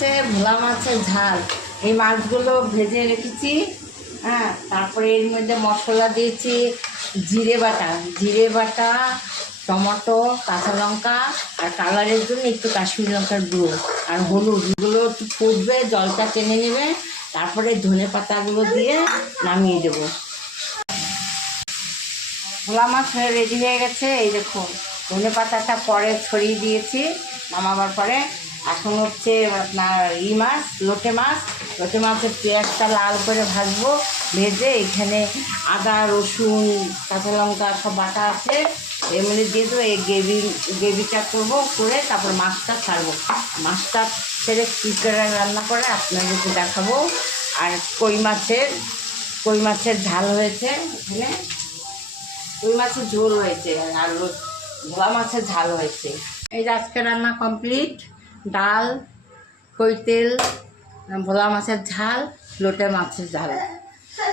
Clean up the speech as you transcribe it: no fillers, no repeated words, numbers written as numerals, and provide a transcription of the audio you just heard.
হচ্ছে ভোলা মাছের ঝাল। এই মাছগুলো ভেজে রেখেছি, হ্যাঁ। তারপরে এর মধ্যে মশলা দিয়েছি জিরে বাটা, টমেটো, কাঁচা লঙ্কা, আর কালারের জন্য একটু কাশ্মীরি লঙ্কার গুঁড়ো আর হলুদ। এগুলো একটু ফুটবে, জলটা টেনে নেবে, তারপরে ধনে পাতাগুলো দিয়ে নামিয়ে দেবো। ভোলা মাছ রেডি হয়ে গেছে। এই দেখুন, ধনে পাতাটা পরে ছড়িয়ে দিয়েছি নামাবার পরে। এখন হচ্ছে আপনার লোটে মাছের পেঁয়াজটা লাল করে ভাজবো। ভেজে এখানে আদা, রসুন, কাঁচা লঙ্কা সব বাটা আছে, এর মধ্যে দিয়ে দেবো। এই গ্রেভিটা করবো, করে তারপর মাছটা ছাড়বো। মাছটা ছেড়ে কী করে রান্না করে আপনাদেরকে দেখাবো। আর কই মাছের ঝাল হয়েছে, এখানে কই মাছের ঝোল হয়েছে, আর ভোলা মাছের ঝাল হয়েছে। এই যে আজকে রান্না কমপ্লিট। ডাল, কই তেল, ভোলা মাছের ঝাল, লোটে মাছের ঝাল।